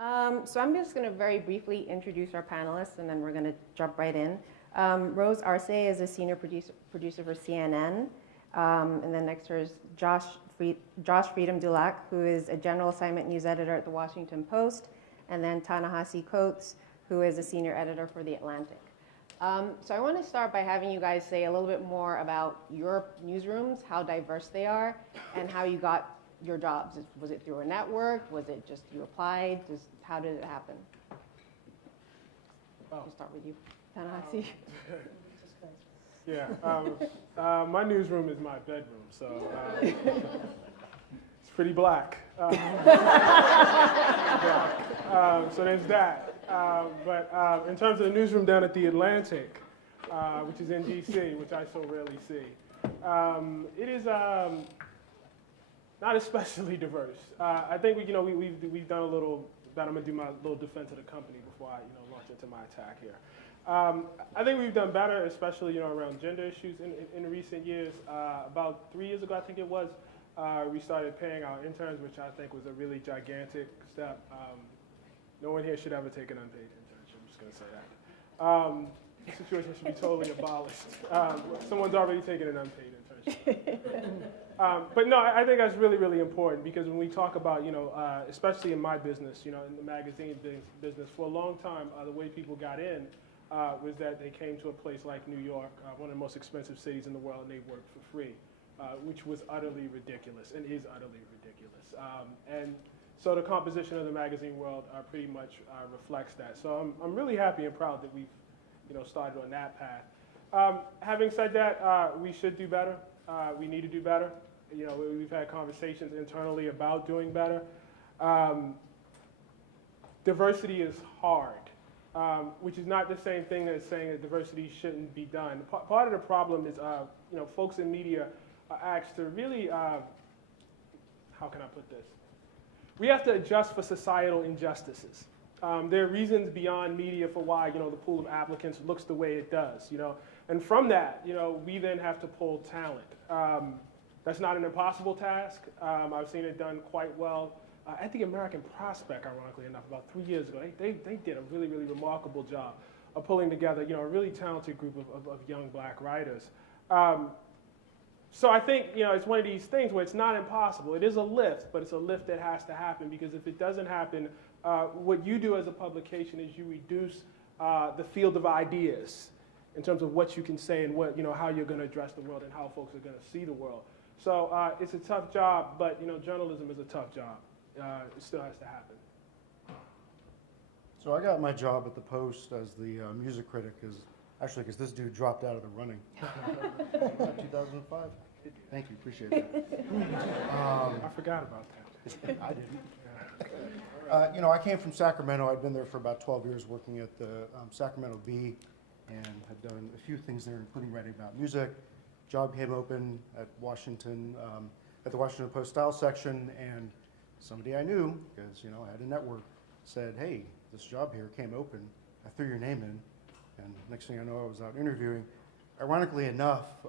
So I'm just going to very briefly introduce our panelists, and then we're going to jump right in. Rose Arce is a senior producer for CNN. And then next to her is Josh Freedom Dulac, who is a general assignment news editor at The Washington Post. And then Ta-Nehisi Coates, who is a senior editor for The Atlantic. So I want to start by having you guys say a little bit more about your newsrooms, how diverse they are, and how you got your jobs. Was it through a network? Was it just you applied? How did it happen? I'll start with you, Ta-Nehisi. Yeah, my newsroom is my bedroom, so it's pretty black. So there's that. But in terms of the newsroom down at The Atlantic, which is in DC, which I so rarely see, it is not especially diverse. I think we've done a little. I'm going to do my little defense of the company before I launch into my attack here. I think we've done better, especially around gender issues in recent years. About 3 years ago, I think it was, we started paying our interns, which I think was a really gigantic step. No one here should ever take an unpaid internship. I'm just going to say that. The situation should be totally abolished. Someone's already taken an unpaid internship. But no, I think that's really, really important because when we talk about, especially in my business, in the magazine business, for a long time, the way people got in was that they came to a place like New York, one of the most expensive cities in the world, and they worked for free, which was utterly ridiculous and is utterly ridiculous. And so the composition of the magazine world pretty much reflects that. So I'm really happy and proud that we've started on that path. Having said that, we should do better. We need to do better. We've had conversations internally about doing better. Diversity is hard, which is not the same thing as saying that diversity shouldn't be done. Part of the problem is, folks in media are asked to really, how can I put this? We have to adjust for societal injustices. There are reasons beyond media for why, the pool of applicants looks the way it does, And from that, we then have to pull talent. That's not an impossible task. I've seen it done quite well. At the American Prospect, ironically enough, about 3 years ago, they did a really, really remarkable job of pulling together, a really talented group of young black writers. So I think, it's one of these things where it's not impossible. It is a lift, but it's a lift that has to happen because if it doesn't happen, what you do as a publication is you reduce the field of ideas in terms of what you can say and what, how you're going to address the world and how folks are going to see the world. So it's a tough job, but journalism is a tough job. It still has to happen. So I got my job at the Post as the music critic, because this dude dropped out of the running. 2005. Thank you, appreciate that. I forgot about that. I didn't. I came from Sacramento. I'd been there for about 12 years working at the Sacramento Bee and had done a few things there, including writing about music. Job came open at Washington, at the Washington Post style section, and somebody I knew, because I had a network, said, "Hey, this job here came open." I threw your name in, and next thing I know, I was out interviewing. Ironically enough,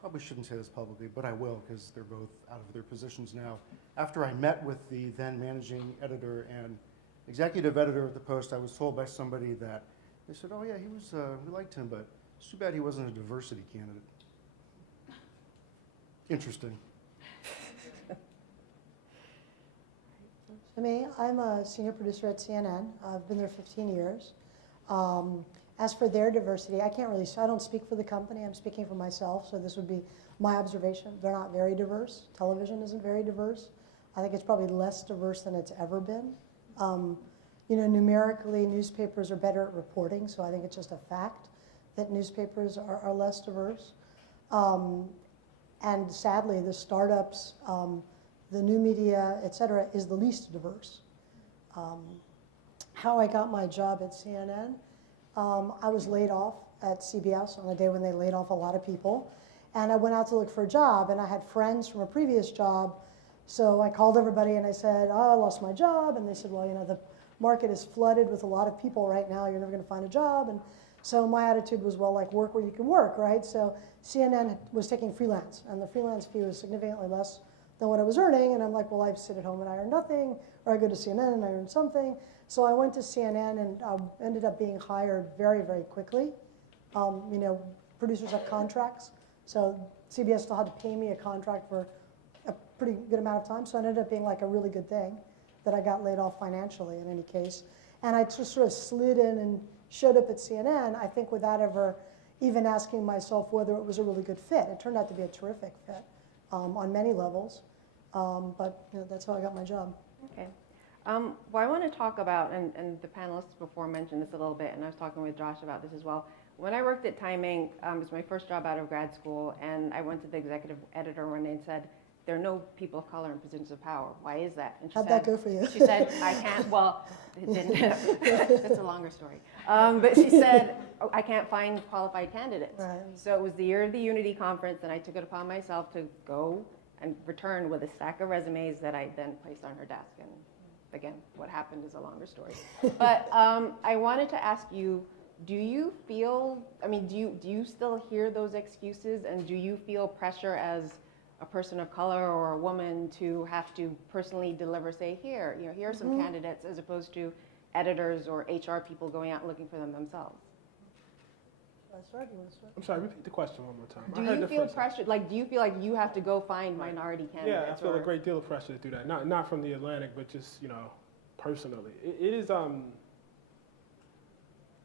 probably shouldn't say this publicly, but I will because they're both out of their positions now. After I met with the then managing editor and executive editor of the Post, I was told by somebody that they said, "Oh yeah, we liked him, but it's too bad he wasn't a diversity candidate." Interesting. For me, I'm a senior producer at CNN. I've been there 15 years. As for their diversity, I don't speak for the company, I'm speaking for myself, so this would be my observation. They're not very diverse. Television isn't very diverse. I think it's probably less diverse than it's ever been. Numerically, newspapers are better at reporting, so I think it's just a fact that newspapers are less diverse. And sadly, the startups, the new media, et cetera, is the least diverse. How I got my job at CNN, I was laid off at CBS on a day when they laid off a lot of people. And I went out to look for a job, and I had friends from a previous job. So I called everybody and I said, "Oh, I lost my job." And they said, "Well, the market is flooded with a lot of people right now. You're never going to find a job." And so my attitude was, well, work where you can work, right? So CNN was taking freelance, and the freelance fee was significantly less than what I was earning. And I'm like, well, I sit at home and I earn nothing, or I go to CNN and I earn something. So I went to CNN and ended up being hired very, very quickly. You know, producers have contracts, so CBS still had to pay me a contract for a pretty good amount of time. So it ended up being like a really good thing that I got laid off financially in any case. And I just sort of slid in and showed up at CNN, I think without ever even asking myself whether it was a really good fit. It turned out to be a terrific fit on many levels, but you know, that's how I got my job. Okay. Well, I want to talk about, and the panelists before mentioned this a little bit, and I was talking with Josh about this as well. When I worked at Time Inc., it was my first job out of grad school, and I went to the executive editor one day and said, there are no people of color in positions of power. Why is that? And How'd that go for you? She said, I can't, well, it didn't. That's a longer story. But she said, oh, I can't find qualified candidates. Right. So it was the year of the Unity conference, and I took it upon myself to go and return with a stack of resumes that I then placed on her desk. And again, what happened is a longer story. But I wanted to ask you, do you feel, I mean, do you still hear those excuses, and do you feel pressure as a person of color or a woman to have to personally deliver, say, here are some candidates, as opposed to editors or HR people going out and looking for them themselves? Should I start? You want to start? I'm sorry, repeat the question one more time. Do you feel pressure, like, do you feel like you have to go find minority candidates? Yeah, I feel a great deal of pressure to do that. Not from the Atlantic, but just, you know, personally. It is,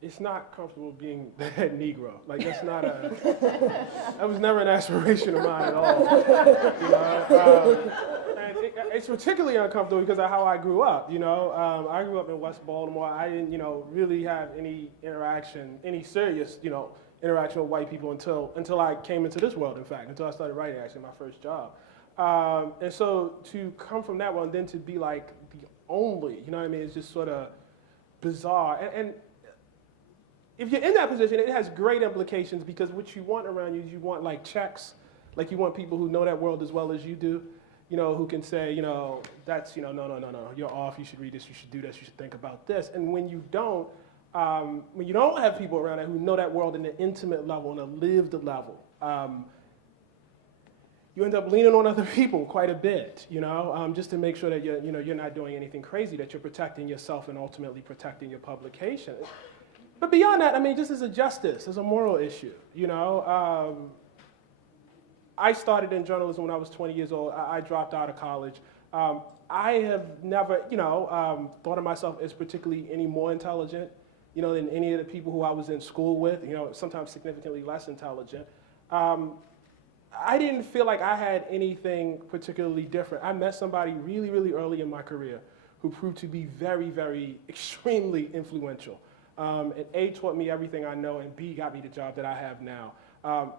it's not comfortable being the head Negro. Like, that's not that was never an aspiration of mine at all. You know? And it's particularly uncomfortable because of how I grew up, you know. I grew up in West Baltimore. I didn't, you know, really have any serious, you know, interaction with white people until I came into this world, in fact, until I started writing, actually, my first job. And so to come from that world and then to be like the only, you know what I mean, it's just sort of bizarre. And if you're in that position, it has great implications, because what you want around you is you want like checks, like you want people who know that world as well as you do, you know, who can say, you know, that's, you know, no, you're off, you should read this, you should do this, you should think about this. And when you don't have people around that who know that world in an intimate level, on a lived level, you end up leaning on other people quite a bit, you know, just to make sure that you're not doing anything crazy, that you're protecting yourself and ultimately protecting your publication. But beyond that, I mean, just as a justice, as a moral issue, you know, I started in journalism when I was 20 years old. I dropped out of college. I have never, you know, thought of myself as particularly any more intelligent, you know, than any of the people who I was in school with, you know, sometimes significantly less intelligent. I didn't feel like I had anything particularly different. I met somebody really, really early in my career who proved to be very, very extremely influential. And A, taught me everything I know, and B, got me the job that I have now.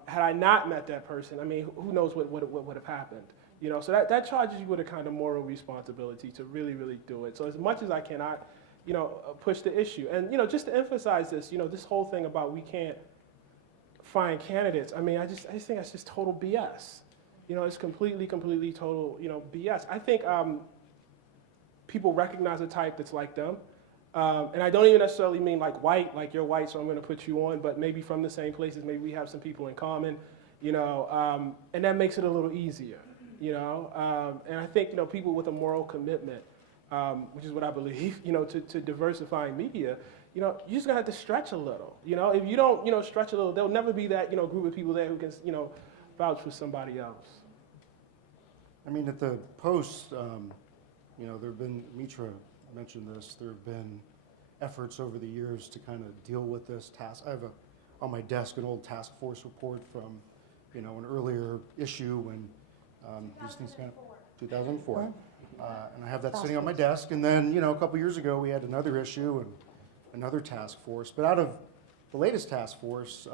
Had I not met that person, I mean, who knows what would have happened? You know, so that charges you with a kind of moral responsibility to really, really do it. So as much as I cannot, you know, push the issue. And, you know, just to emphasize this, you know, this whole thing about we can't find candidates, I mean, I just think that's just total BS. You know, it's completely total, you know, BS. I think people recognize a type that's like them. And I don't even necessarily mean like white, like you're white, so I'm going to put you on, but maybe from the same places, maybe we have some people in common, you know, and that makes it a little easier, you know. And I think, you know, people with a moral commitment, which is what I believe, you know, to diversifying media, you know, you're just going to have to stretch a little, you know. If you don't, you know, stretch a little, there'll never be that, you know, group of people there who can, you know, vouch for somebody else. I mean, at the Post, you know, there have been, Mitra mentioned this, there have been efforts over the years to kind of deal with this task. I have on my desk an old task force report from, you know, an earlier issue when these things kind of, 2004. And I have that sitting on my desk. And then, you know, a couple years ago, we had another issue and another task force. But out of the latest task force,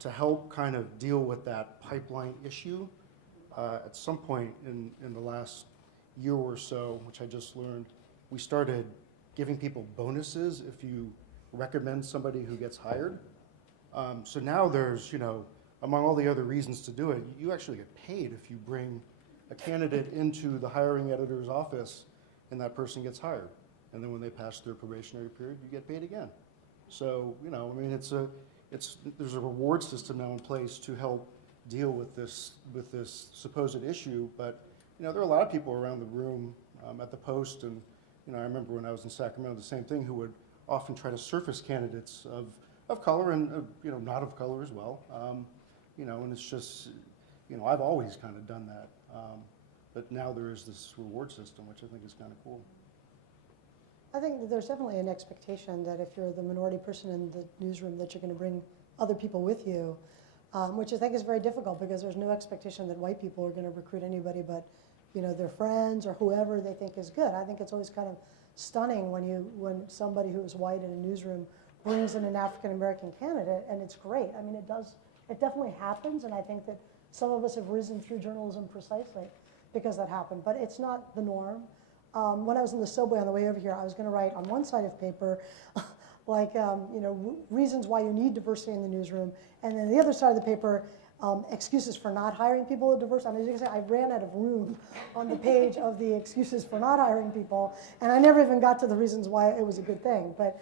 to help kind of deal with that pipeline issue, at some point in the last year or so, which I just learned, we started giving people bonuses if you recommend somebody who gets hired. So now there's, you know, among all the other reasons to do it, you actually get paid if you bring a candidate into the hiring editor's office and that person gets hired. And then when they pass their probationary period, you get paid again. So, you know, I mean, there's a reward system now in place to help deal with this supposed issue. But, you know, there are a lot of people around the room at the Post and I remember when I was in Sacramento, the same thing, who would often try to surface candidates of color and, not of color as well. And it's just, I've always kind of done that. But now there is this reward system, which I think is kind of cool. I think that there's definitely an expectation that if you're the minority person in the newsroom, that you're going to bring other people with you, which I think is very difficult because there's no expectation that white people are going to recruit anybody but, their friends or whoever they think is good. I think it's always kind of stunning when somebody who is white in a newsroom brings in an African American candidate, and it's great. I mean, it definitely happens, and I think that some of us have risen through journalism precisely because that happened, but it's not the norm. When I was in the subway on the way over here, I was going to write on one side of paper, reasons why you need diversity in the newsroom, and then the other side of the paper, excuses for not hiring people with diversity. I mean, as you can see, I ran out of room on the page of the excuses for not hiring people, and I never even got to the reasons why it was a good thing. But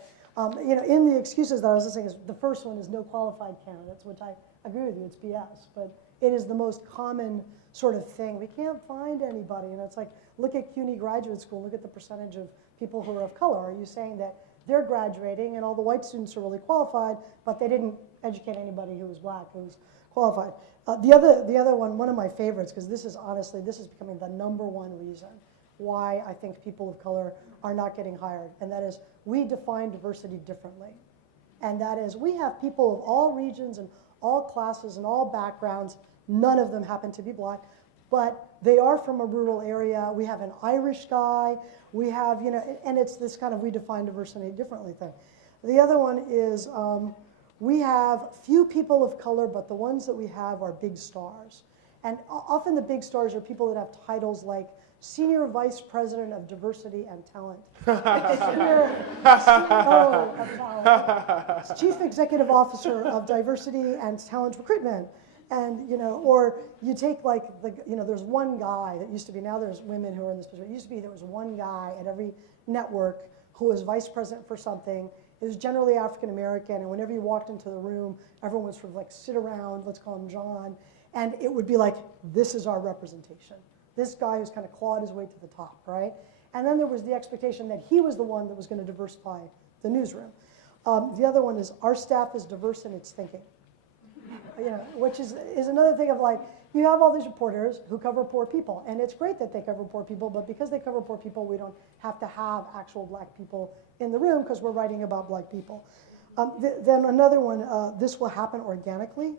in the excuses that I was listening, the first one is no qualified candidates, which I agree with you, it's BS, but it is the most common sort of thing. We can't find anybody, and it's like, look at CUNY graduate school, look at the percentage of people who are of color. Are you saying that they're graduating and all the white students are really qualified, but they didn't educate anybody who was black, who was qualified? The other one of my favorites, because this is becoming the #1 reason why I think people of color are not getting hired, and that is we define diversity differently. And that is we have people of all regions and all classes and all backgrounds. None of them happen to be black, but they are from a rural area. We have an Irish guy. We have, and it's this kind of we define diversity differently thing. The other one is we have few people of color, but the ones that we have are big stars. And often the big stars are people that have titles like Senior Vice President of Diversity and Talent, Senior CEO of Talent, Chief Executive Officer of Diversity and Talent Recruitment. And, or you take there's one guy that used to be, now there's women who are in this position. It used to be there was one guy at every network who was vice president for something. It was generally African American, and whenever you walked into the room, everyone was sort of like, sit around, let's call him John. And it would be like, this is our representation. This guy who's kind of clawed his way to the top, right? And then there was the expectation that he was the one that was going to diversify the newsroom. The other one is our staff is diverse in its thinking. Which is another thing of like, you have all these reporters who cover poor people, and it's great that they cover poor people, but because they cover poor people, we don't have to have actual black people in the room because we're writing about black people. Then another one, this will happen organically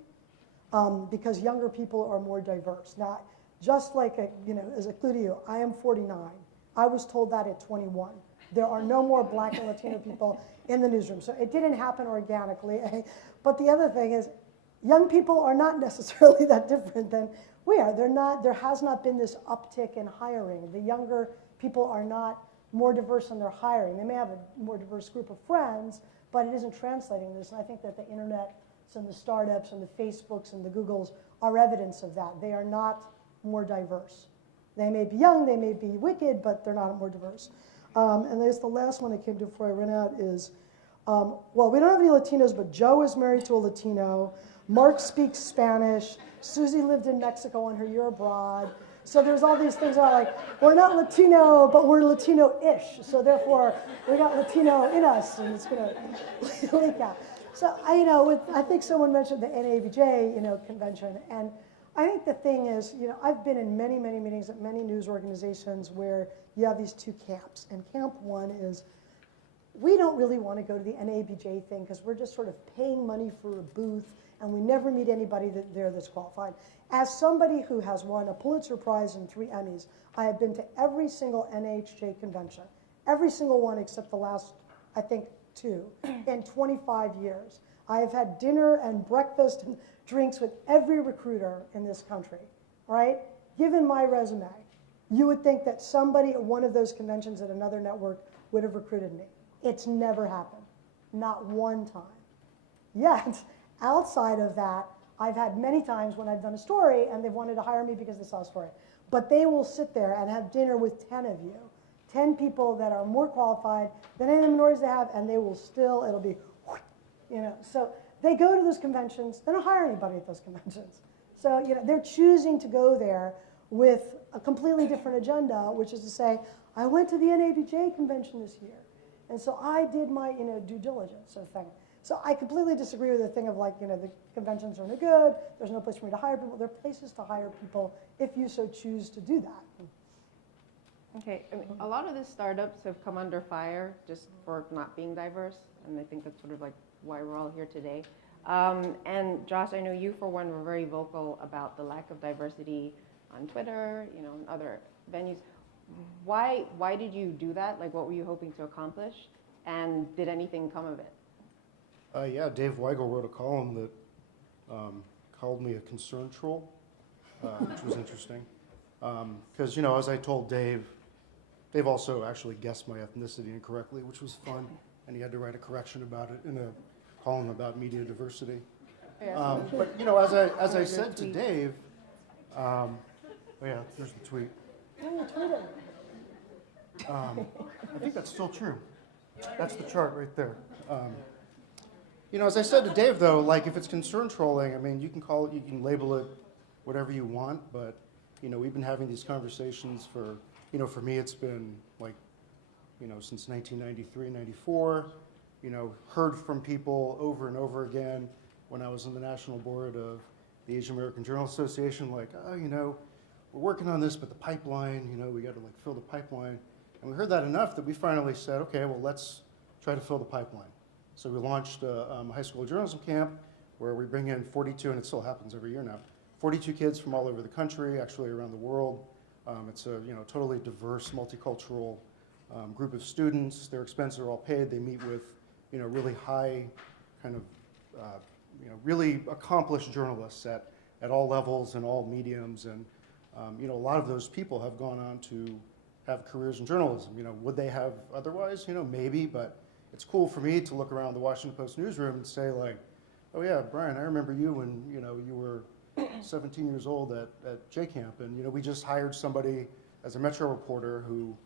because younger people are more diverse. Now, just like, as a clue to you, I am 49. I was told that at 21. There are no more black and Latino people in the newsroom. So it didn't happen organically. But the other thing is, young people are not necessarily that different than we are. There has not been this uptick in hiring. The younger people are not more diverse in their hiring. They may have a more diverse group of friends, but it isn't translating this. And I think that the internet and the startups and the Facebooks and the Googles are evidence of that. They are not more diverse. They may be young, they may be wicked, but they're not more diverse. And there's the last one I came to before I run out is, well, we don't have any Latinos, but Joe is married to a Latino. Mark speaks Spanish. Susie lived in Mexico on her year abroad. So there's all these things that are like, we're not Latino, but we're Latino-ish. So therefore, we got Latino in us, and it's going to leak out. So I think someone mentioned the NABJ, convention, and I think the thing is, I've been in many, many meetings at many news organizations where you have these two camps, and camp one is, we don't really want to go to the NABJ thing because we're just sort of paying money for a booth, and we never meet anybody that's qualified. As somebody who has won a Pulitzer Prize and 3 Emmys, I have been to every single NHJ convention, every single one except the last, I think, 2, in 25 years. I have had dinner and breakfast and drinks with every recruiter in this country, right? Given my resume, you would think that somebody at one of those conventions at another network would have recruited me. It's never happened, not one time. Yet, outside of that, I've had many times when I've done a story and they've wanted to hire me because they saw a story. But they will sit there and have dinner with 10 of you, 10 people that are more qualified than any of the minorities they have, and they will still, it'll be, So they go to those conventions, they don't hire anybody at those conventions. So they're choosing to go there with a completely different agenda, which is to say, I went to the NABJ convention this year. And so I did my, due diligence sort of thing. So I completely disagree with the thing of like, the conventions are no good, there's no place for me to hire people. There are places to hire people if you so choose to do that. Okay, I mean, a lot of the startups have come under fire just for not being diverse, and I think that's sort of like why we're all here today. And Josh, I know you for one were very vocal about the lack of diversity on Twitter, and other venues. Why did you do that? Like, what were you hoping to accomplish? And did anything come of it? Yeah, Dave Weigel wrote a column that called me a concern troll, which was interesting. Because, as I told Dave also actually guessed my ethnicity incorrectly, which was fun, and he had to write a correction about it in a column about media diversity. But, as I said to Dave, oh yeah, there's the tweet. I think that's still true. That's the chart right there. As I said to Dave, though, like if it's concern trolling, I mean, you can label it whatever you want, but we've been having these conversations for me, it's been like, since 1993, 94. Heard from people over and over again when I was on the national board of the Asian American Journal Association, like, we're working on this, but the pipeline, we got to like fill the pipeline. And we heard that enough that we finally said, okay, well, let's try to fill the pipeline. So we launched a high school journalism camp where we bring in 42, and it still happens every year now, 42 kids from all over the country, actually around the world. It's a totally diverse, multicultural group of students. Their expenses are all paid. They meet with really high kind of really accomplished journalists at all levels and all mediums. And a lot of those people have gone on to have careers in journalism. Would they have otherwise? Maybe, but it's cool for me to look around the Washington Post newsroom and say like, oh yeah, Brian, I remember you when you were 17 years old at J-Camp, and we just hired somebody as a Metro reporter who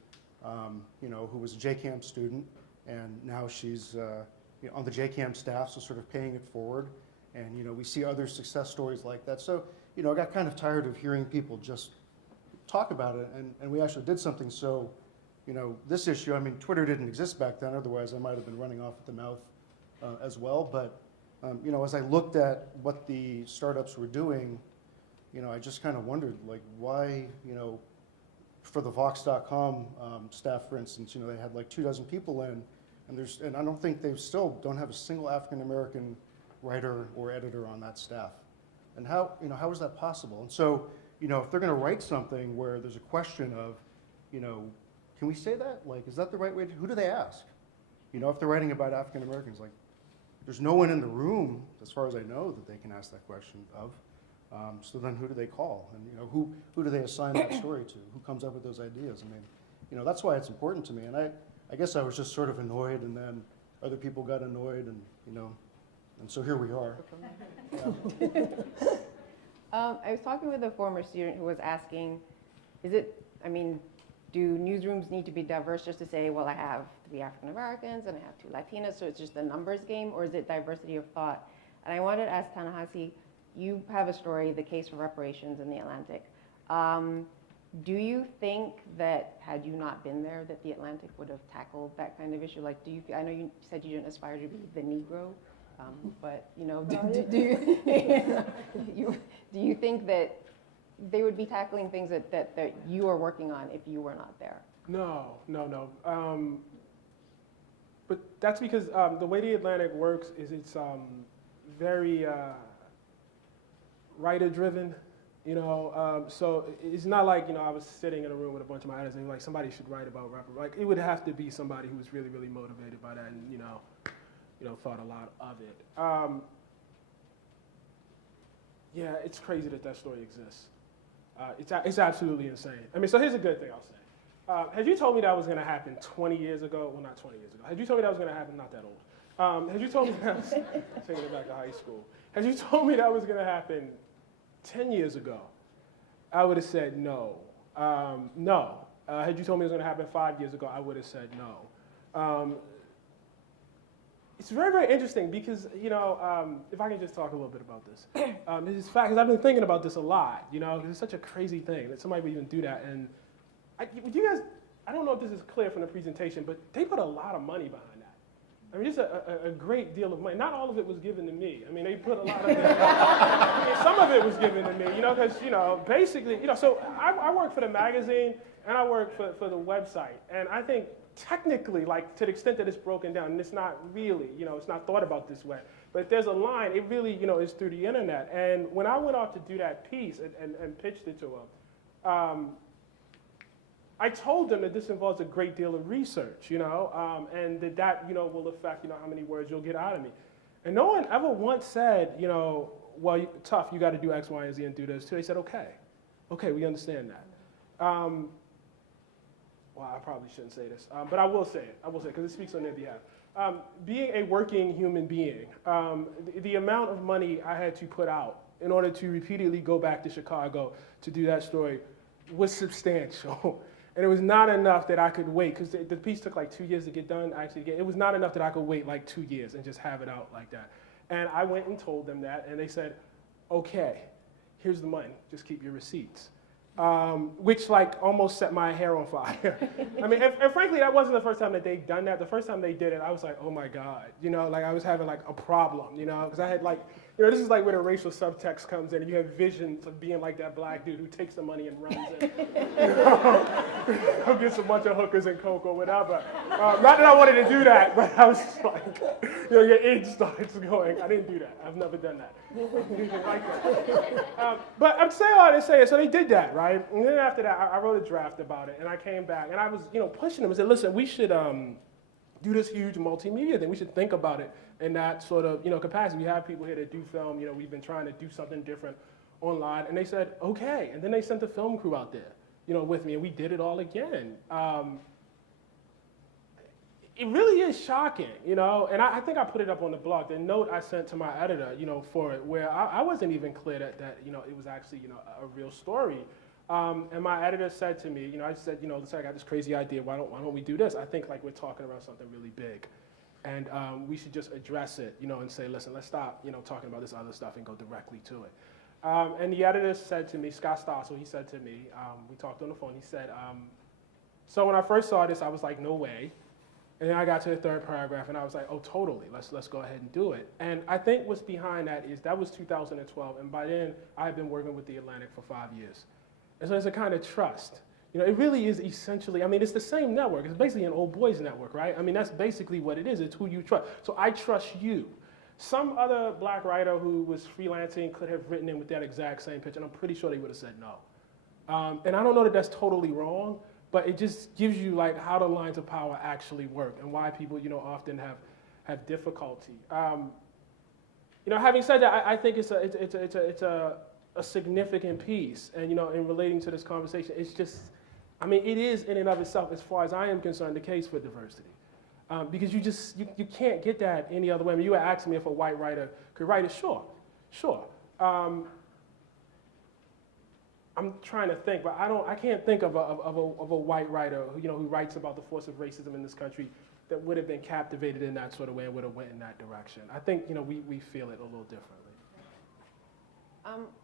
who was a J-Camp student, and now she's on the J-Camp staff, so sort of paying it forward. And we see other success stories like that. So I got kind of tired of hearing people just talk about it, and we actually did something. So this issue, I mean, Twitter didn't exist back then, otherwise I might have been running off at the mouth as well. But as I looked at what the startups were doing, I just kind of wondered, like, why, for the Vox.com staff, for instance, they had like 24 people in, and I don't think they still don't have a single African American writer or editor on that staff. And how is that possible? And so, if they're going to write something where there's a question of, can we say that? Like, is that the right way who do they ask? If they're writing about African Americans, like, there's no one in the room, as far as I know, that they can ask that question of. So then who do they call? And, who do they assign that story to? Who comes up with those ideas? I mean, that's why it's important to me. And I guess I was just sort of annoyed, and then other people got annoyed, and, and so here we are. Yeah. I was talking with a former student who was asking, do newsrooms need to be diverse just to say, well, I have 3 African Americans and I have 2 Latinas, so it's just a numbers game, or is it diversity of thought? And I wanted to ask Ta-Nehisi, you have a story, The Case for Reparations in the Atlantic. Do you think that had you not been there, that the Atlantic would have tackled that kind of issue? Like, I know you said you didn't aspire to be the Negro, but do you think that they would be tackling things that you are working on if you were not there? No. But that's because the way the Atlantic works is it's very writer-driven, so it's not like, I was sitting in a room with a bunch of my editors and like, somebody should write about rapper. Like, it would have to be somebody who was really, really motivated by that and, thought a lot of it. Yeah, it's crazy that story exists. It's absolutely insane. I mean, so here's a good thing I'll say. Had you told me that was going to happen 20 years ago, well, not 20 years ago, had you told me that was going to happen, not that old, had you told me that was, taking it back to high school, had you told me that was going to happen 10 years ago, I would have said no. No. Had you told me it was going to happen 5 years ago, I would have said no. It's very, very interesting because, if I can just talk a little bit about this. It's fact, because I've been thinking about this a lot, because it's such a crazy thing that somebody would even do that. And I I don't know if this is clear from the presentation, but they put a lot of money behind that. I mean, just a great deal of money. Not all of it was given to me. I mean, they put a lot of it. I mean, some of it was given to me, because, basically, so I work for the magazine and I work for the website. And I think technically, like to the extent that it's broken down, and it's not really, it's not thought about this way, but there's a line, it really, is through the internet. And when I went off to do that piece and pitched it to them, I told them that this involves a great deal of research, and that will affect, how many words you'll get out of me. And no one ever once said, well, tough, you got to do X, Y, and Z and do this too. They said, okay, we understand that. Well, I probably shouldn't say this, but I will say it. Because it speaks on their behalf. Being a working human being, the amount of money I had to put out in order to repeatedly go back to Chicago to do that story was substantial. And it was not enough that I could wait, because the piece took like 2 years to get done. It was not enough that I could wait like 2 years and just have it out like that. And I went and told them that, and they said, okay, here's the money, just keep your receipts. Which like almost set my hair on fire. I mean, and frankly, that wasn't the first time that they'd done that. The first time they did it, I was like, oh my God, like I was having like a problem, because I had like, this is like where the racial subtext comes in, and you have visions of being like that black dude who takes the money and runs it. Go get a bunch of hookers and coke or whatever. Not that I wanted to do that, but I was just like, your itch starts going. I didn't do that. I've never done that. Like that. But I'm saying all to say it. So they did that, right? And then after that, I wrote a draft about it, and I came back, and I was, pushing them and said, listen, we should do this huge multimedia thing. We should think about it in that sort of, capacity. We have people here that do film. We've been trying to do something different online, and they said, okay. And then they sent the film crew out there, with me, and we did it all again. It really is shocking, and I think I put it up on the blog. The note I sent to my editor, for it, where I wasn't even clear that it was actually, a real story. And my editor said to me, I said, listen, I got this crazy idea. Why don't we do this? I think like we're talking about something really big, and we should just address it, and say, listen, let's stop, talking about this other stuff and go directly to it. And the editor said to me, Scott Stossel, he said to me, we talked on the phone. He said, so when I first saw this, I was like, no way. And then I got to the third paragraph, and I was like, oh, totally. Let's go ahead and do it. And I think what's behind that is that was 2012, and by then I had been working with The Atlantic for 5 years. And so there's a kind of trust. It really is essentially, it's the same network. It's basically an old boys network, right? That's basically what it is. It's who you trust. So I trust you. Some other black writer who was freelancing could have written in with that exact same pitch, and I'm pretty sure they would have said no. And I don't know that that's totally wrong, but it just gives you like how the lines of power actually work and why people, often have difficulty. Having said that, I think it's a significant piece, and in relating to this conversation, it's just, it is in and of itself, as far as I am concerned, the case for diversity, because you can't get that any other way. You were asking me if a white writer could write it. Sure. I'm trying to think, but I can't think of a white writer who writes about the force of racism in this country that would have been captivated in that sort of way and would have went in that direction. I think we feel it a little differently.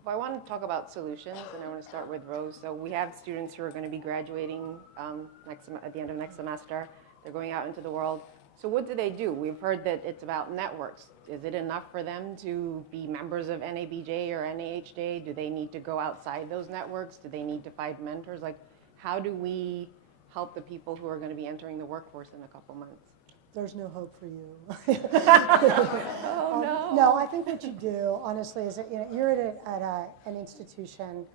Well, I want to talk about solutions, and I want to start with Rose. So we have students who are going to be graduating at the end of next semester. They're going out into the world. So what do? We've heard that it's about networks. Is it enough for them to be members of NABJ or NAHJ? Do they need to go outside those networks? Do they need to find mentors? Like, how do we help the people who are going to be entering the workforce in a couple months? There's no hope for you. Oh, no. No, I think what you do, honestly, is that you're at an institution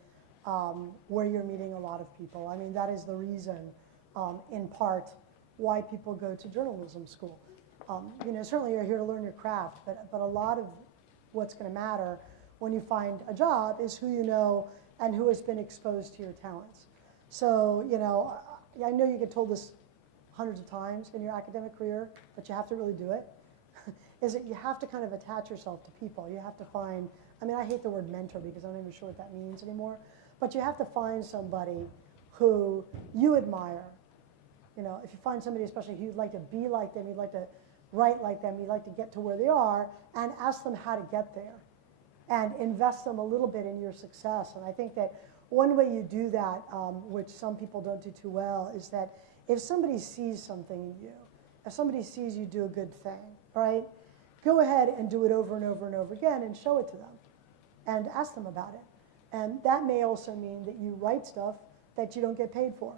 where you're meeting a lot of people. That is the reason, in part, why people go to journalism school. Certainly you're here to learn your craft, but a lot of what's going to matter when you find a job is who you know and who has been exposed to your talents. So, I know you get told this hundreds of times in your academic career, but you have to really do it, is that you have to kind of attach yourself to people. You have to find, I hate the word mentor because I'm not even sure what that means anymore, but you have to find somebody who you admire. If you find somebody especially who you'd like to be like them, you'd like to write like them, you'd like to get to where they are, and ask them how to get there, and invest them a little bit in your success. And I think that one way you do that, which some people don't do too well, is that If somebody sees something in you, if somebody sees you do a good thing, right, go ahead and do it over and over and over again and show it to them and ask them about it. And that may also mean that you write stuff that you don't get paid for,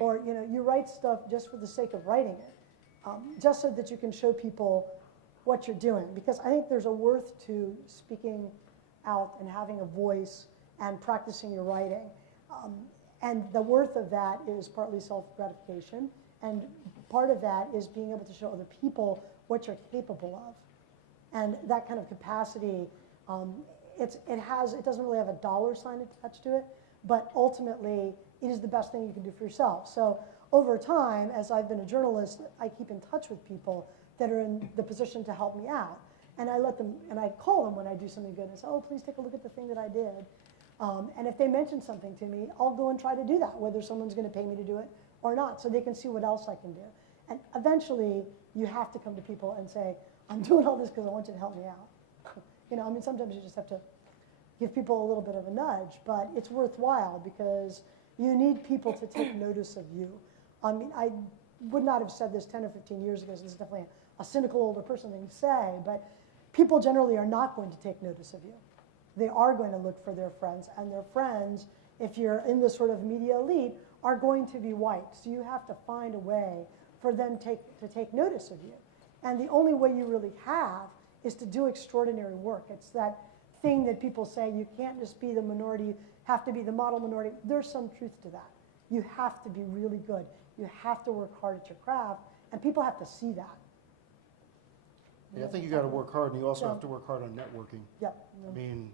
or you write stuff just for the sake of writing it, just so that you can show people what you're doing. Because I think there's a worth to speaking out and having a voice and practicing your writing. And the worth of that is partly self-gratification, and part of that is being able to show other people what you're capable of. And that kind of capacity, it doesn't really have a dollar sign attached to it, but ultimately it is the best thing you can do for yourself. So over time, as I've been a journalist, I keep in touch with people that are in the position to help me out. And I let them, and I call them when I do something good and say, oh, please take a look at the thing that I did. And if they mention something to me, I'll go and try to do that, whether someone's going to pay me to do it or not, so they can see what else I can do. And eventually, you have to come to people and say, I'm doing all this because I want you to help me out. Sometimes you just have to give people a little bit of a nudge, but it's worthwhile because you need people to take notice of you. I would not have said this 10 or 15 years ago, so this is definitely a cynical older person thing to say, but people generally are not going to take notice of you. They are going to look for their friends, and their friends, if you're in the sort of media elite, are going to be white. So you have to find a way for them to take notice of you. And the only way you really have is to do extraordinary work. It's that thing that people say, you can't just be the minority, you have to be the model minority. There's some truth to that. You have to be really good. You have to work hard at your craft, and people have to see that. Yeah, I think you got to work hard, and you also have to work hard on networking. Yeah. I mean,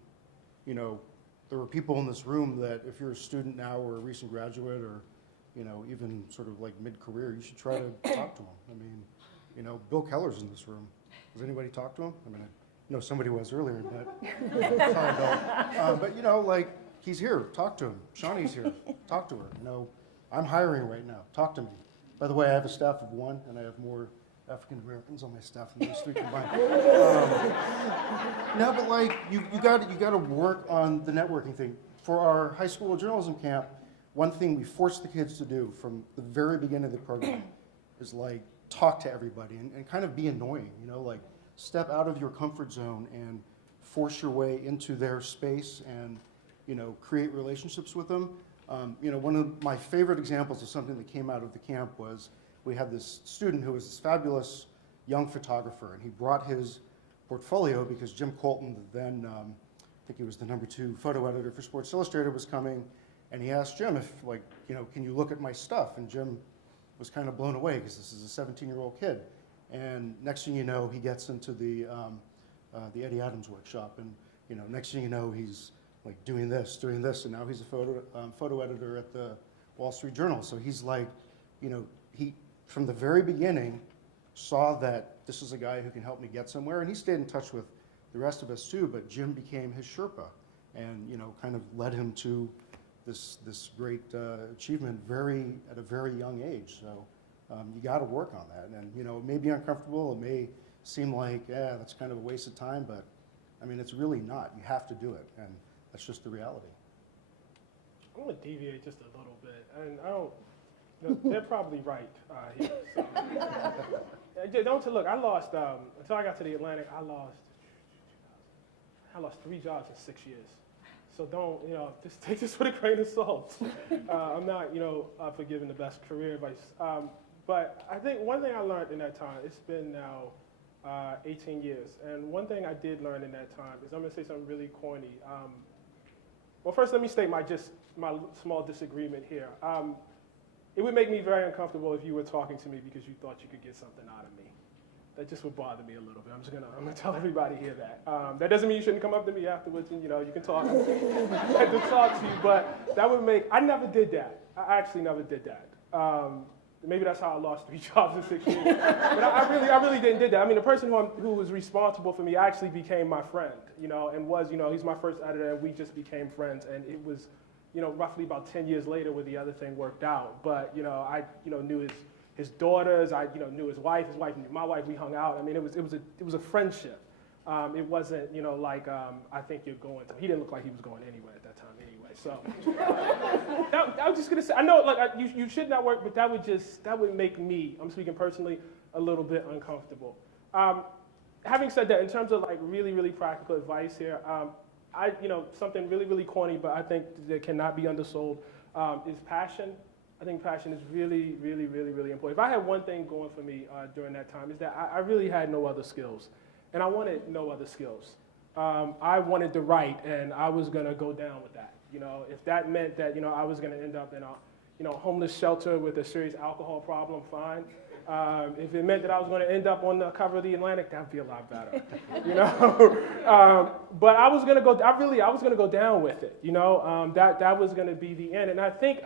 there were people in this room that if you're a student now or a recent graduate or, even sort of like mid-career, you should try to talk to them. I mean, Bill Keller's in this room. Does anybody talk to him? I mean, I know somebody was earlier, but sorry, Bill. But he's here. Talk to him. Shawnee's here. Talk to her. I'm hiring right now. Talk to me. By the way, I have a staff of 1, and I have more African Americans on my staff than those 3 combined. No, but you got to work on the networking thing. For our high school journalism camp, one thing we forced the kids to do from the very beginning of the program is talk to everybody and kind of be annoying. Step out of your comfort zone and force your way into their space and create relationships with them. One of my favorite examples of something that came out of the camp was we had this student who was this fabulous young photographer, and he brought his portfolio because Jim Colton, then I think he was the #2 photo editor for Sports Illustrated, was coming, and he asked Jim if, can you look at my stuff? And Jim was kind of blown away because this is a 17-year-old kid. And next thing you know, he gets into the Eddie Adams workshop, and next thing you know, he's doing this, and now he's a photo editor at the Wall Street Journal. So he's he from the very beginning saw that this is a guy who can help me get somewhere, and he stayed in touch with the rest of us too. But Jim became his Sherpa, and kind of led him to this great achievement at a very young age. So. You got to work on that, and it may be uncomfortable. It may seem like, that's kind of a waste of time, but I mean, it's really not. You have to do it, and that's just the reality. I'm going to deviate just a little bit, and I don't. They're probably right here. So. Look, I lost until I got to the Atlantic. I lost 3 jobs in 6 years. So don't, just take this with a grain of salt. I'm not, for giving the best career advice. But I think one thing I learned in that time, it's been now 18 years, and one thing I did learn in that time is, I'm going to say something really corny. Well, first let me state my small disagreement here. It would make me very uncomfortable if you were talking to me because you thought you could get something out of me. That just would bother me a little bit. I'm gonna tell everybody here that. That doesn't mean you shouldn't come up to me afterwards and you can talk to talk to you, but that would make. I never did that. I actually never did that. Maybe that's how I lost 3 jobs in 6 years. But I really didn't did that. I mean, the person who was responsible for me actually became my friend, and was, he's my first editor, and we just became friends, and it was, roughly about 10 years later where the other thing worked out. But I knew his daughters, I knew his wife knew my wife, we hung out. I mean, it was a friendship. It wasn't, I think you're going to. He didn't look like he was going anywhere at that time anyway. So I was just gonna say, I know like you should not work, but that would make me, I'm speaking personally, a little bit uncomfortable. Having said that, in terms of like really, really practical advice here, something really, really corny, but I think that cannot be undersold, is passion. I think passion is really, really, really, really important. If I had one thing going for me during that time, is that I really had no other skills, and I wanted no other skills. I wanted to write, and I was gonna go down with that. If that meant that I was gonna end up in a homeless shelter with a serious alcohol problem, fine. If it meant that I was going to end up on the cover of the Atlantic, that'd be a lot better, But I was going to go. I was going to go down with it, That was going to be the end. And I think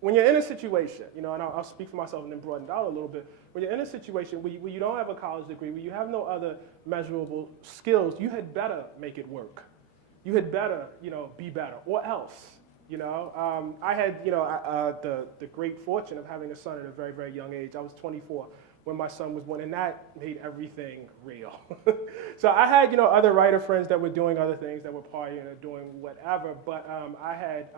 when you're in a situation, and I'll speak for myself and then broaden it out a little bit. When you're in a situation where you don't have a college degree, where you have no other measurable skills, you had better make it work. You had better, be better, or else. I had, the great fortune of having a son at a very, very young age. I was 24 when my son was born, and that made everything real. So I had, other writer friends that were doing other things, that were partying or doing whatever, but I had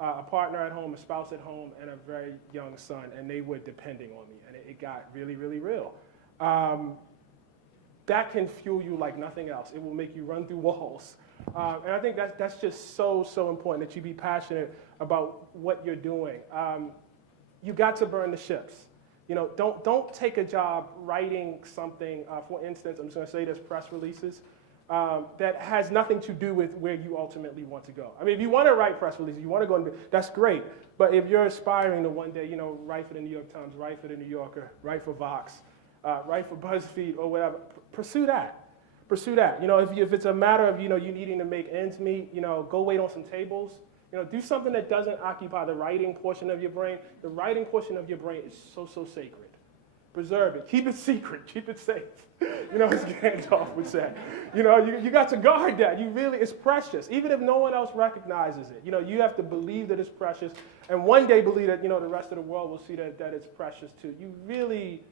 a partner at home, a spouse at home, and a very young son, and they were depending on me, and it got really, really real. That can fuel you like nothing else. It will make you run through walls. And I think that's just so, so important, that you be passionate about what you're doing. You got to burn the ships. Don't take a job writing something, for instance, I'm just going to say this, press releases, that has nothing to do with where you ultimately want to go. I mean, if you want to write press releases, you want to go into, that's great. But if you're aspiring to one day, write for the New York Times, write for the New Yorker, write for Vox, write for BuzzFeed or whatever, pursue that. Pursue that. If it's a matter of, you needing to make ends meet, go wait on some tables. Do something that doesn't occupy the writing portion of your brain. The writing portion of your brain is so, so sacred. Preserve it. Keep it secret. Keep it safe. As Gandalf would say. You got to guard that. It's precious. Even if no one else recognizes it. You have to believe that it's precious. And one day believe that, the rest of the world will see that it's precious too. You really...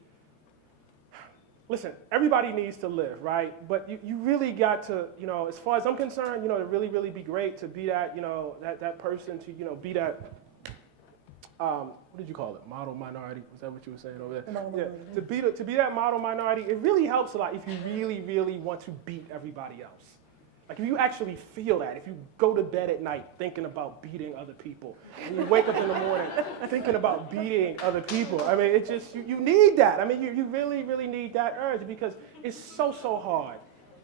Listen, everybody needs to live, right? But you really got to, as far as I'm concerned, to really, really be great, to be that, that person, to, be that, what did you call it? Model minority? Was that what you were saying over there? Yeah. To be that model minority, it really helps a lot if you really, really want to beat everybody else. Like if you actually feel that, if you go to bed at night thinking about beating other people, and you wake up in the morning thinking about beating other people, I mean, it just, you need that. I mean, you really, really need that urge because it's so, so hard.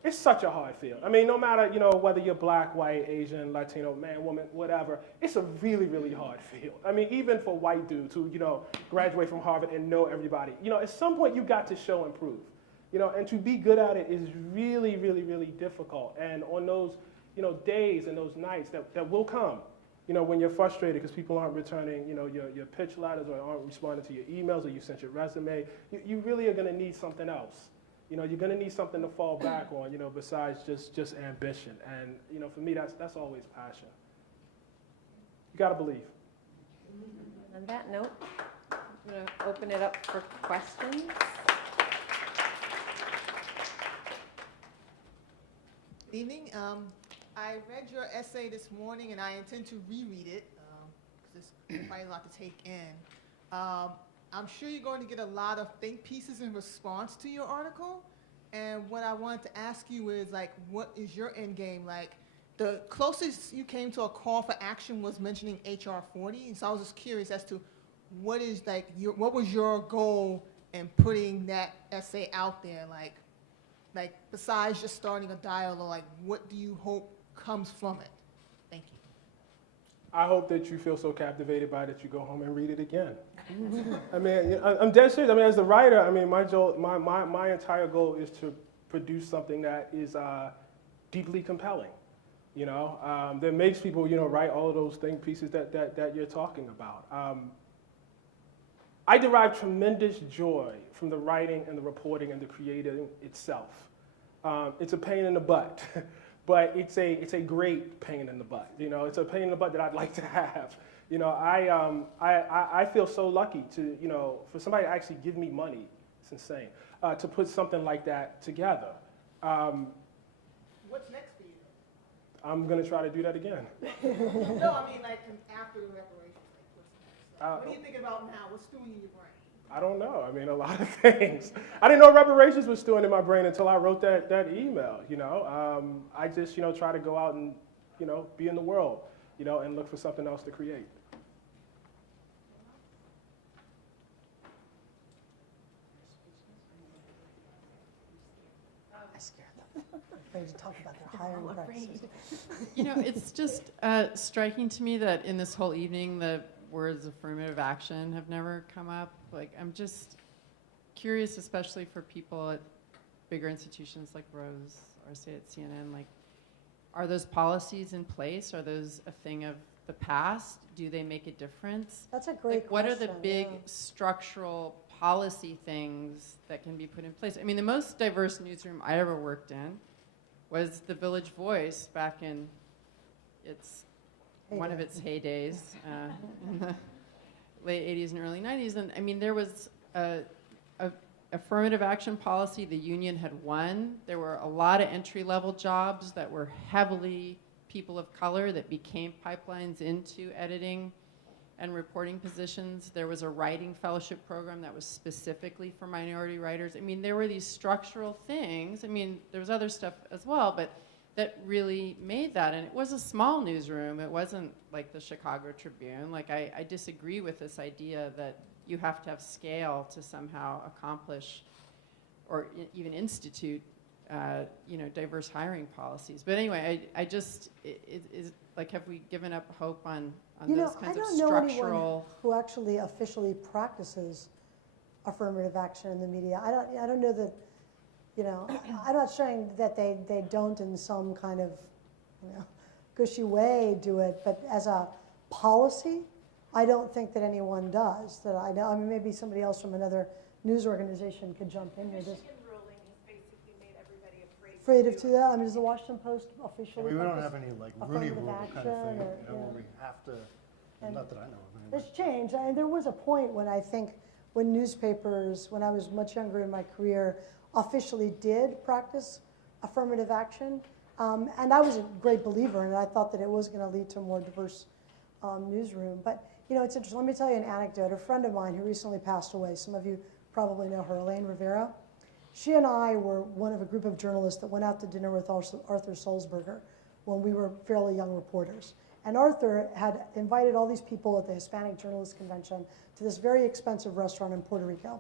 It's such a hard field. I mean, no matter, whether you're black, white, Asian, Latino, man, woman, whatever, it's a really, really hard field. I mean, even for white dudes who, graduate from Harvard and know everybody, at some point you got to show and prove. And to be good at it is really, really, really difficult. And on those, days and those nights that will come, when you're frustrated because people aren't returning, your pitch letters or aren't responding to your emails or you sent your resume, you really are going to need something else. You're going to need something to fall back on, besides just ambition. And, for me, that's always passion. You got to believe. On that note, I'm going to open it up for questions. Evening. I read your essay this morning, and I intend to reread it because there's quite a lot to take in. I'm sure you're going to get a lot of think pieces in response to your article. And what I wanted to ask you is, what is your end game? The closest you came to a call for action was mentioning HR 40. And so I was just curious as to what is what was your goal in putting that essay out there? Besides just starting a dialogue, what do you hope comes from it? Thank you. I hope that you feel so captivated by it that you go home and read it again. I mean, I'm dead serious. I mean, as a writer, I mean, my entire goal is to produce something that is deeply compelling, that makes people, write all of those think pieces that you're talking about. I derive tremendous joy from the writing and the reporting and the creating itself. It's a pain in the butt, but it's a great pain in the butt. It's a pain in the butt that I'd like to have. I feel so lucky to, for somebody to actually give me money, it's insane, to put something like that together. What's next for you? I'm going to try to do that again. No, I mean like after the reparations. What are you thinking about now? What's stewing in your brain? I don't know. I mean, a lot of things. I didn't know reparations was stewing in my brain until I wrote that email, you know. I just, you know, try to go out and, you know, be in the world, you know, and look for something else to create. I scared them. Afraid to talk about their hiring practices. You know, it's just striking to me that in this whole evening, the words affirmative action have never come up. Like, I'm just curious, especially for people at bigger institutions like Rose or say at CNN, like, are those policies in place? Are those a thing of the past? Do they make a difference? That's a great Like, what are the question, big yeah. structural policy things that can be put in place? I mean, the most diverse newsroom I ever worked in was the Village Voice back in one of its heydays in the late 80s and early 90s. And I mean, there was a affirmative action policy. The union had won. There were a lot of entry-level jobs that were heavily people of color that became pipelines into editing and reporting positions. There was a writing fellowship program that was specifically for minority writers. I mean, there were these structural things. I mean, there was other stuff as well, but that really made that. And it was a small newsroom. It wasn't like the Chicago Tribune. Like, I disagree with this idea that you have to have scale to somehow accomplish or even institute you know, diverse hiring policies. But anyway, I just, is like, have we given up hope on You know, those kinds I of don't know anyone structural? who actually officially practices affirmative action in the media. I don't know that, you know, I'm not saying that they don't in some kind of, you know, gushy way do it, but as a policy, I don't think that anyone does that I know. I mean, maybe somebody else from another news organization could jump in here. Just Michigan ruling has basically made everybody afraid of do that. I mean, does the Washington Post officially? We don't focus- have any like Rooney affirmative Rule kind of action thing, or, you know, where we have to, And not that I know of anyway. It's changed. And there was a point when I think when newspapers, when I was much younger in my career, officially did practice affirmative action. And I was a great believer in it. I thought that it was going to lead to a more diverse newsroom. But, you know, it's interesting. Let me tell you an anecdote. A friend of mine who recently passed away, some of you probably know her, Elaine Rivera. She and I were one of a group of journalists that went out to dinner with Arthur Sulzberger when we were fairly young reporters. And Arthur had invited all these people at the Hispanic Journalists Convention to this very expensive restaurant in Puerto Rico.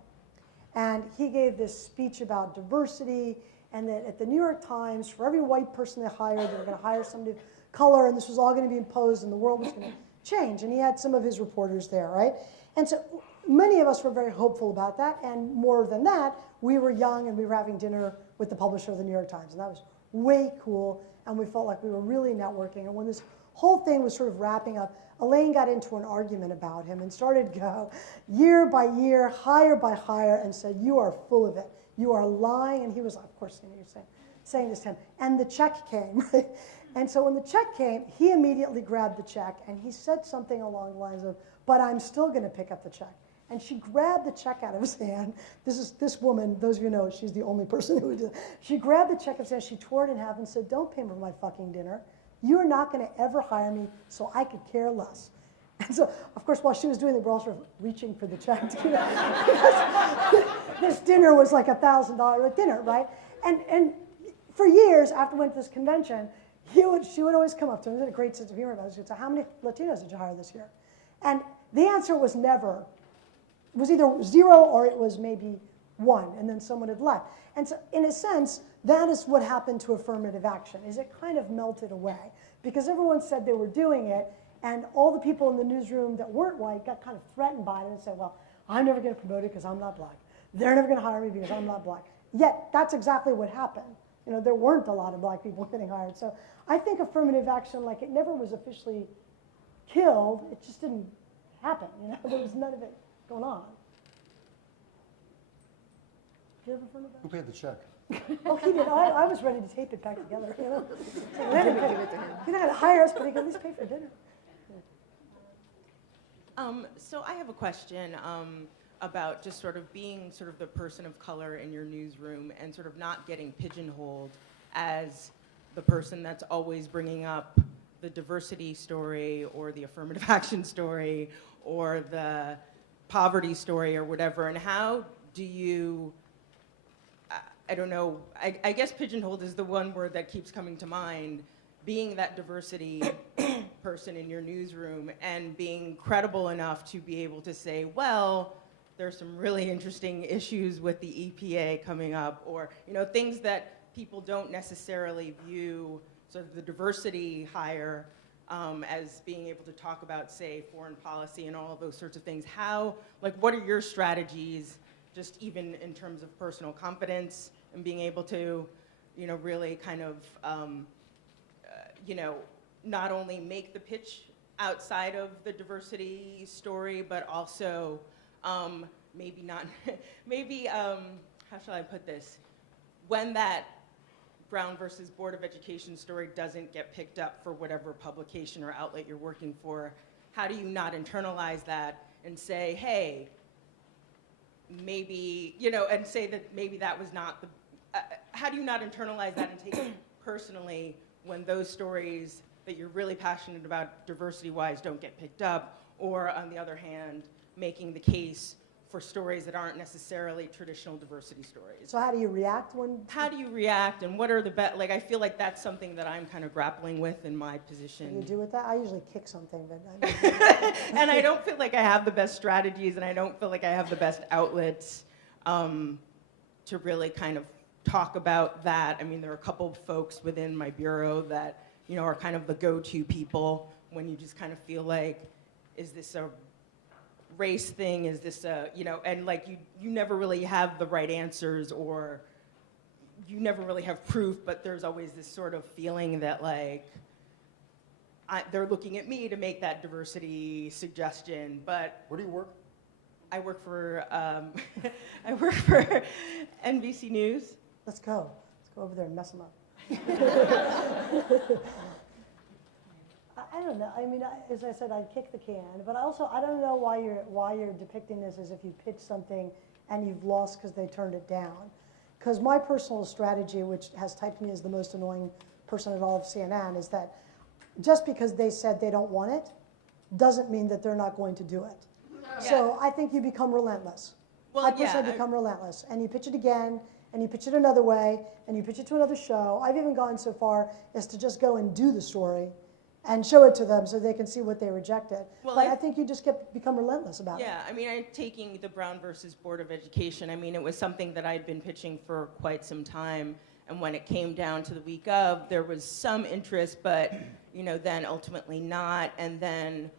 And he gave this speech about diversity, and that at the New York Times, for every white person they hired, they were going to hire somebody of color, and this was all going to be imposed, and the world was going to change. And he had some of his reporters there, right? And so many of us were very hopeful about that, and more than that, we were young and we were having dinner with the publisher of the New York Times, and that was way cool, and we felt like we were really networking. And when this whole thing was sort of wrapping up, Elaine got into an argument about him and started to go year by year, hire by hire, and said, "You are full of it. You are lying." And he was, of course, you know, you're saying this to him. And the check came, right? And so when the check came, he immediately grabbed the check, and he said something along the lines of, "But I'm still going to pick up the check." And she grabbed the check out of his hand. This woman, those of you know, she's the only person who would do that. She grabbed the check out of his hand, she tore it in half and said, "Don't pay me for my fucking dinner. You're not going to ever hire me, so I could care less." And so, of course, while she was doing it, we're all sort of reaching for the check. You know? This dinner was like $1,000 dinner, right? And for years, after we went to this convention, she would always come up to him. He had a great sense of humor about it. She'd say, "How many Latinos did you hire this year?" And the answer was never. It was either 0 or it was maybe 1, and then someone had left. And so, in a sense, that is what happened to affirmative action, is it kind of melted away. Because everyone said they were doing it, and all the people in the newsroom that weren't white got kind of threatened by it and said, "Well, I'm never going to promote it because I'm not black. They're never going to hire me because I'm not black." Yet, that's exactly what happened. You know, there weren't a lot of black people getting hired. So I think affirmative action, like, it never was officially killed. It just didn't happen. You know, there was none of it going on. Do you have affirmative Who paid the check? action? Oh, he did. I was ready to tape it back together. You know, so you're not going to hire us, but you can at least pay for dinner. So I have a question about just sort of being sort of the person of color in your newsroom and sort of not getting pigeonholed as the person that's always bringing up the diversity story or the affirmative action story or the poverty story or whatever, and how do you, I don't know, I guess pigeonholed is the one word that keeps coming to mind, being that diversity person in your newsroom and being credible enough to be able to say, well, there's some really interesting issues with the EPA coming up, or things that people don't necessarily view sort of the diversity hire as being able to talk about, say, foreign policy and all of those sorts of things. What are your strategies, just even in terms of personal confidence and being able to, really kind of, not only make the pitch outside of the diversity story, but also maybe not, maybe, how shall I put this? When that Brown versus Board of Education story doesn't get picked up for whatever publication or outlet you're working for, how do you not internalize that and say, hey, maybe, and say that maybe that was not the, how do you not internalize that and take it personally when those stories that you're really passionate about diversity-wise don't get picked up, or on the other hand, making the case for stories that aren't necessarily traditional diversity stories? So how do you react when? How do you react, and what are the best, I feel like that's something that I'm kind of grappling with in my position. What do you do with that? I usually kick something, but and I don't feel like I have the best strategies, and I don't feel like I have the best outlets to really kind of talk about that. I mean, there are a couple of folks within my bureau that, are kind of the go-to people when you just kind of feel like, is this a race thing? Is this a, and you never really have the right answers, or you never really have proof, but there's always this sort of feeling that they're looking at me to make that diversity suggestion. But Where do you work? I work for I work for NBC News. let's go. Let's go over there and mess them up. I don't know. I mean, as I said, I'd kick the can, but also I don't know why you're depicting this as if you pitched something and you've lost because they turned it down. Because my personal strategy, which has typed me as the most annoying person at all of CNN, is that just because they said they don't want it doesn't mean that they're not going to do it. Yeah. So I think you become relentless. Well, I personally become relentless, and you pitch it again, and you pitch it another way, and you pitch it to another show. I've even gone so far as to just go and do the story and show it to them so they can see what they rejected. Well, but I think you just become relentless about it. Yeah, I mean, taking the Brown versus Board of Education, I mean, it was something that I'd been pitching for quite some time, and when it came down to the week of, there was some interest, but, then ultimately not, and then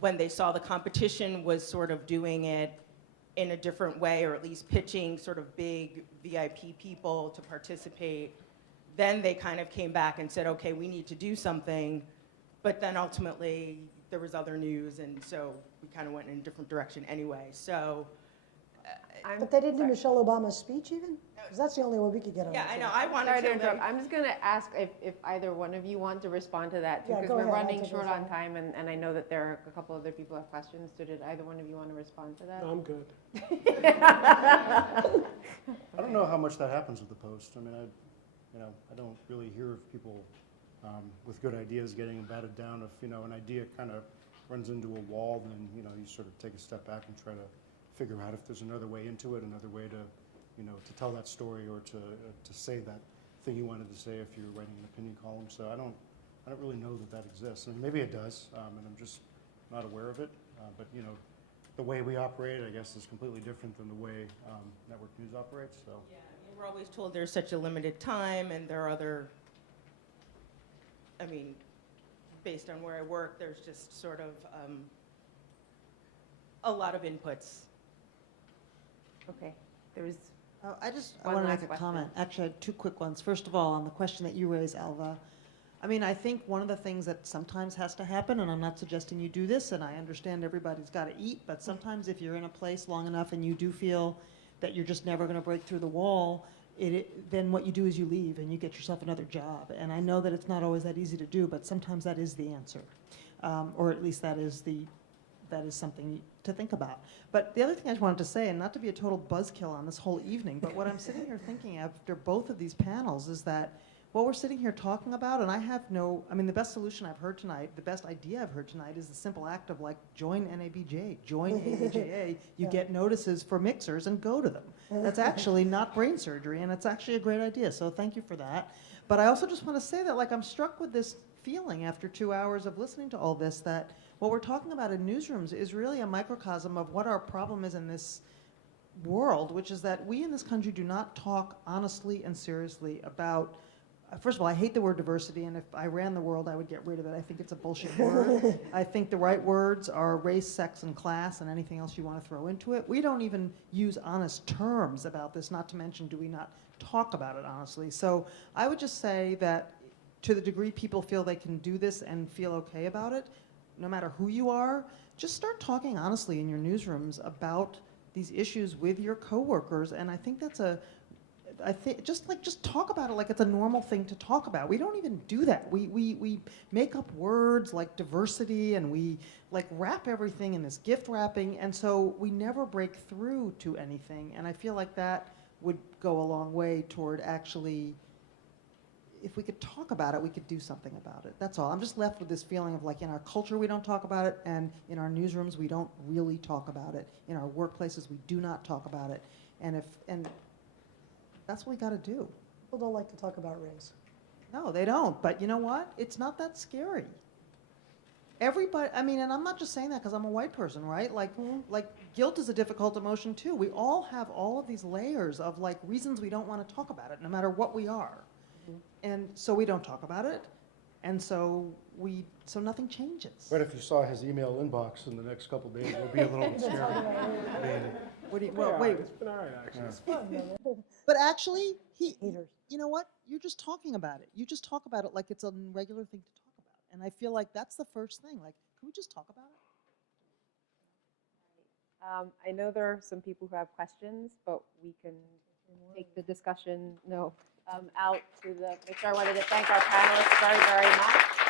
when they saw the competition was sort of doing it in a different way, or at least pitching sort of big VIP people to participate, then they kind of came back and said, okay, we need to do something. But then ultimately, there was other news, and so we kind of went in a different direction anyway. So, But they didn't do Michelle Obama's speech even? Because that's the only way we could get on. yeah, the I show. know. I wanted Sorry to to. interrupt. I'm just going to ask if either one of you want to respond to that, too, Yeah, because go we're ahead. I'll running take short this on one. time, and I know that there are a couple other people who have questions. So did either one of you want to respond to that? No, I'm good. I don't know how much that happens with the Post. I mean, I don't really hear of people with good ideas getting batted down. If an idea kind of runs into a wall, then you sort of take a step back and try to figure out if there's another way into it, another way to to tell that story, or to say that thing you wanted to say if you're writing an opinion column. So I don't really know that exists. I mean, maybe it does, and I'm just not aware of it. But the way we operate, I guess, is completely different than the way network news operates. So. Yeah, I mean, we're always told there's such a limited time, and there are other, I mean, based on where I work, there's just sort of a lot of inputs. Okay. There was I One want to last make a question. comment. Actually, I had two quick ones. First of all, on the question that you raised, Alva, I mean, I think one of the things that sometimes has to happen, and I'm not suggesting you do this, and I understand everybody's got to eat, but sometimes if you're in a place long enough and you do feel that you're just never going to break through the wall, then what you do is you leave and you get yourself another job. And I know that it's not always that easy to do, but sometimes that is the answer, or at least that is something to think about. But the other thing I just wanted to say, and not to be a total buzzkill on this whole evening, but what I'm sitting here thinking after both of these panels is that what we're sitting here talking about, and I have no, I mean, the best solution I've heard tonight, the best idea I've heard tonight is the simple act of like, join NABJ, join AAJA, you Yeah. get notices for mixers and go to them. That's actually not brain surgery, and it's actually a great idea, so thank you for that. But I also just want to say that, like, I'm struck with this feeling after 2 hours of listening to all this, that what we're talking about in newsrooms is really a microcosm of what our problem is in this world, which is that we in this country do not talk honestly and seriously about, first of all, I hate the word diversity, and if I ran the world, I would get rid of it. I think it's a bullshit word. I think the right words are race, sex, and class, and anything else you want to throw into it. We don't even use honest terms about this, not to mention do we not talk about it honestly. So I would just say that to the degree people feel they can do this and feel okay about it, no matter who you are, just start talking honestly in your newsrooms about these issues with your coworkers. And I think that's just talk about it like it's a normal thing to talk about. We don't even do that. We make up words like diversity, and we like wrap everything in this gift wrapping, and so we never break through to anything. And I feel like that would go a long way toward actually, if we could talk about it, we could do something about it. That's all. I'm just left with this feeling of like in our culture we don't talk about it, and in our newsrooms we don't really talk about it. In our workplaces we do not talk about it. And that's what we got to do. People don't like to talk about race. No, they don't. But you know what? It's not that scary. Everybody, I mean, and I'm not just saying that because I'm a white person, right? Like guilt is a difficult emotion too. We all have all of these layers of like reasons we don't want to talk about it, no matter what we are. And so we don't talk about it, and so nothing changes. But if you saw his email inbox in the next couple of days, it would be a little bit scary. I mean, What do you, It's well, been wait, It's been all right, actually. Yeah. It's fun, though. but actually, Haters. you know what? You're just talking about it. You just talk about it like it's a regular thing to talk about. And I feel like that's the first thing. Like, can we just talk about it? I know there are some people who have questions, but we can take the discussion out to the, make sure I wanted to thank our panelists very, very much.